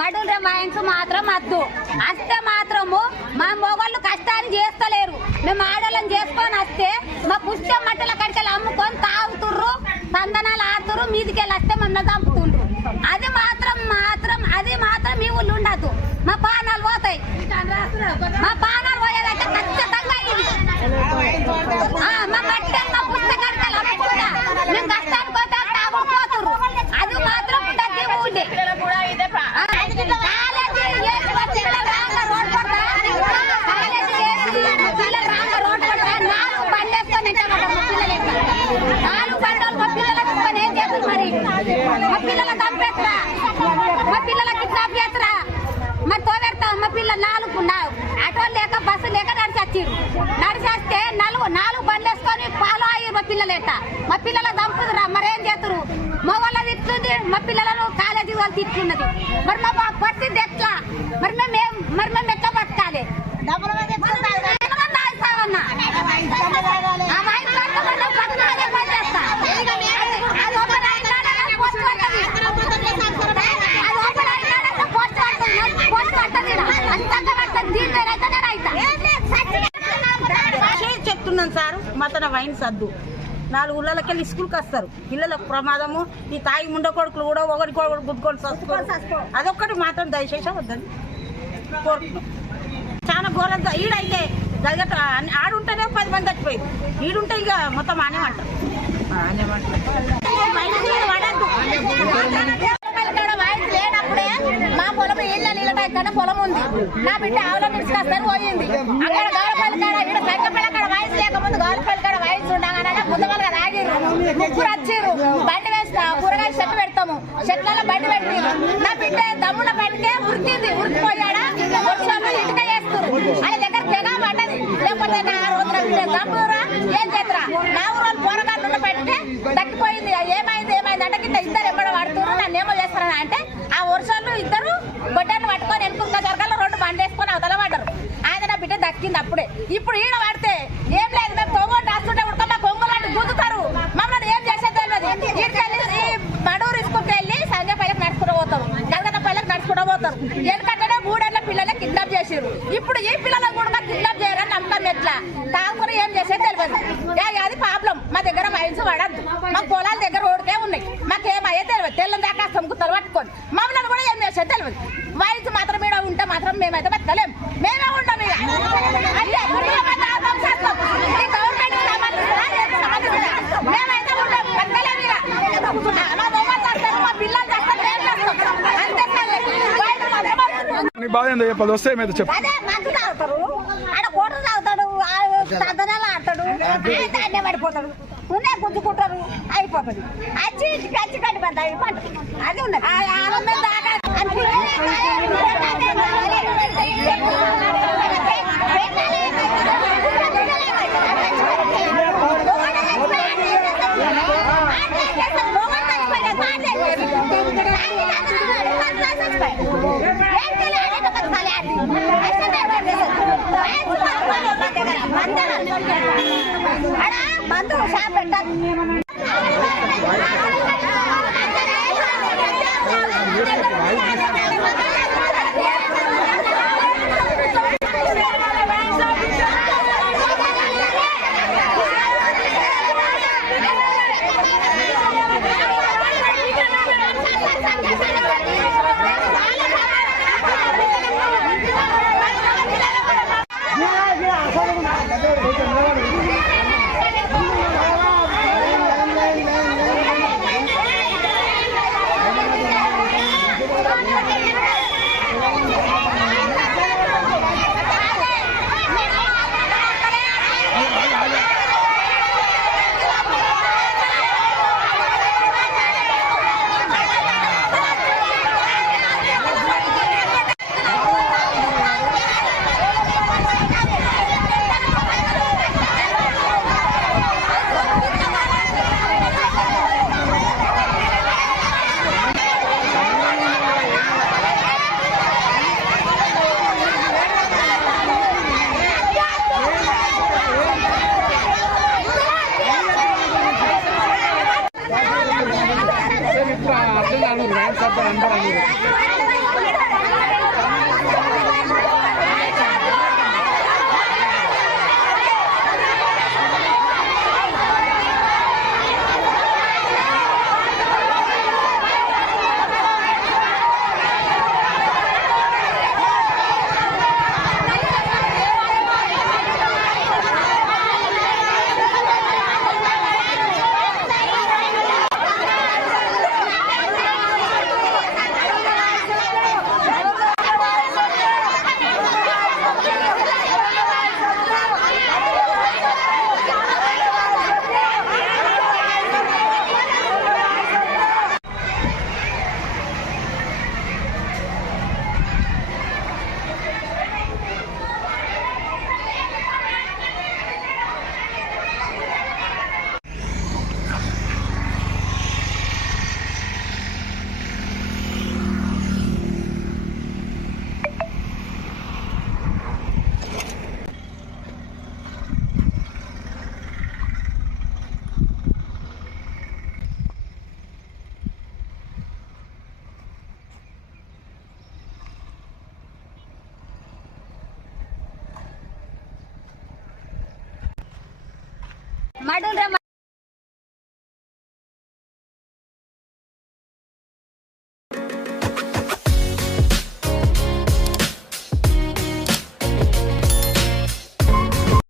మడుల wines మాత్రం వద్దు. వస్తే మాత్రము మా మొగళ్ళు కష్టాన్ని చేస్తలేరు. మేము ఆడోళ్ళని చేసుకొని వస్తే మా పుష్ట మట్టల కడికలు అమ్ముకొని తాగుతుర్రు, తందనాలు ఆడుతుర్రు, మీదికెళ్ళి వస్తే మమ్మల్ని చంపుతుండ్రు. అది మాత్రం మీ ఊళ్ళు ఉండదు. మా పానాలు పోతాయి. మా పానాలు పోయేదంటే ఖచ్చితంగా ఇది మా మట్టి మా పుష్ట కడికలు అమ్ముకుంటా మేము కష్టానికి పోతే తాగుపోతుర్రు. అది మాత్రం తగ్గి ఊళ్ళే మరి తోవేస్తాం. మా పిల్లలు 4 ఆటో లేక బస్సు లేక నడిచొచ్చిర్రు. నడిచేస్తే 4 బండ్లు వేసుకొని ఫాలో అయ్యారు మా పిల్లలేట. మా పిల్లల దంపుదురా మరేం చేతురు. మా వాళ్ళ తిట్టుంది, మా పిల్లలను కాలేజీ వాళ్ళు తిట్టున్నది. మరి మా పరిస్థితి ఎట్లా? మరి మేము ఎట్లా బతకాలి? చెప్తున్నాను సార్, మతన వైన్స్ వద్దు. 4 ఊళ్ళకెళ్ళి స్కూల్కి వస్తారు పిల్లలకు ప్రమాదము. ఈ తాయి ముండ కొడుకులు కూడా ఒకరికొకరు గుద్దుకొని వస్తారు. అదొక్కటి మాత్రం దయచేసి వద్దని కోరుతున్నాం. చాలా ఘోరంగా ఈడైతే జరగట. ఆడుంటేనే 10 మంది చచ్చిపోయింది. ఈడుంటే ఇక మొత్తం ఆనేమంటారు. లేనప్పుడే మా పొలం నీళ్ళ పొలం ఉంది. నా బిడ్డ ఆవులో తీసుకొస్తాను పోయింది. అక్కడ గౌరపల్లి కాడ ఇక్కడ సంగపల్లి కాడ వయసు లేకముందు గౌరపల్లి కాడ వయసు ఉండగానే ముందుగా తాగిర్రు. ముగ్గురు వచ్చిర్రు. బండి వేస్తా కూరగాయలు చెట్టు పెడతాము. చెట్లలో బండి పెట్టిర్రు. నా బిడ్డ దమ్ముల బండికే ఉరికింది. ఉరికిపోయాడా వర్షాలు ఇంటికే చేస్తారు. ఆయన దగ్గర తెగా పడ్డది. లేకపోతే నా రోజున బిడ్డ దమ్మురా ఏం చేద్దరా నా ఊరు పోరగాళ్ళు పెడితే దక్కిపోయింది. ఏమైంది అంటే కింద ఇద్దరు ఎమ్మడ పడుతున్నారు. నన్ను ఏమో చేస్తారని అంటే ఆ వర్షాలు ఇద్దరు గొడ్డను పట్టుకొని వెనుక జరగాల 2 బండ్లు వేసుకొని అవతల పడ్డారు. ఆయన నా బిడ్డ దక్కింది అప్పుడే. ఇప్పుడు ఈడ పడితే ఏం లేదు. మేము తొంగోటి రాస్తుంటే ఉడక మా కొంగులాంటి గుద్దుతారు. మమ్మల్ని ఏం చేసేది తెలియదు. ఈ మడూరు స్కూల్కి వెళ్ళి సంజయ్ పల్లెకి నడుచుకుంటూ పోతారు. జగదత్త పల్లెకి నడుచుకుంటూ పోతారు. ఎందుకంటే 3 ఏళ్ళ పిల్లలే కిడ్నాప్ చేసారు. ఇప్పుడు ఈ పిల్లలకు కూడా కిడ్నాప్ చేయరని నమ్మకం ఎట్లా? తాగుకుని ఏం చేసేది తెలియదు. అది ప్రాబ్లం. మా దగ్గర వైన్స్ పడద్దు. మా పొలాల దగ్గర రోడ్కే ఉన్నాయి. మాకేమయ్యే తెలియదు. తెల్లని దాకా సంగుతలు పట్టుకొని మమ్మల్ని కూడా ఏం చేసేది తెలియదు. వైన్స్ మాత్రం ఈడ ఉంటే మాత్రం మేమైతే బతకలేం. మేమే ఉంటాం. ఇక అంటే గవర్నమెంట్ మేమైతే ఉంటాం. బతకలేము. ఇక మా మొబైల్ చేస్తారు, మా పిల్లలు చేస్తారు, మేము చేస్తాం. అంతే బాధ ఏందో చెప్పదు. వస్తే మీద చెప్పు. అదే మందు తాగుతారు. ఆడ కోటలు తాగుతాడు, తందనాలు ఆడతాడు, ధాన్యం పడిపోతాడు, ఉన్నాయి గుద్దుకుంటారు, అయిపోతుంది. వచ్చి కచ్చి కట్టి పడ్డా అయిపోతుంది. అది ఉన్నది. ఆనందం దాకా మందు షాప్ పెట్టాలి. మడుండ్రే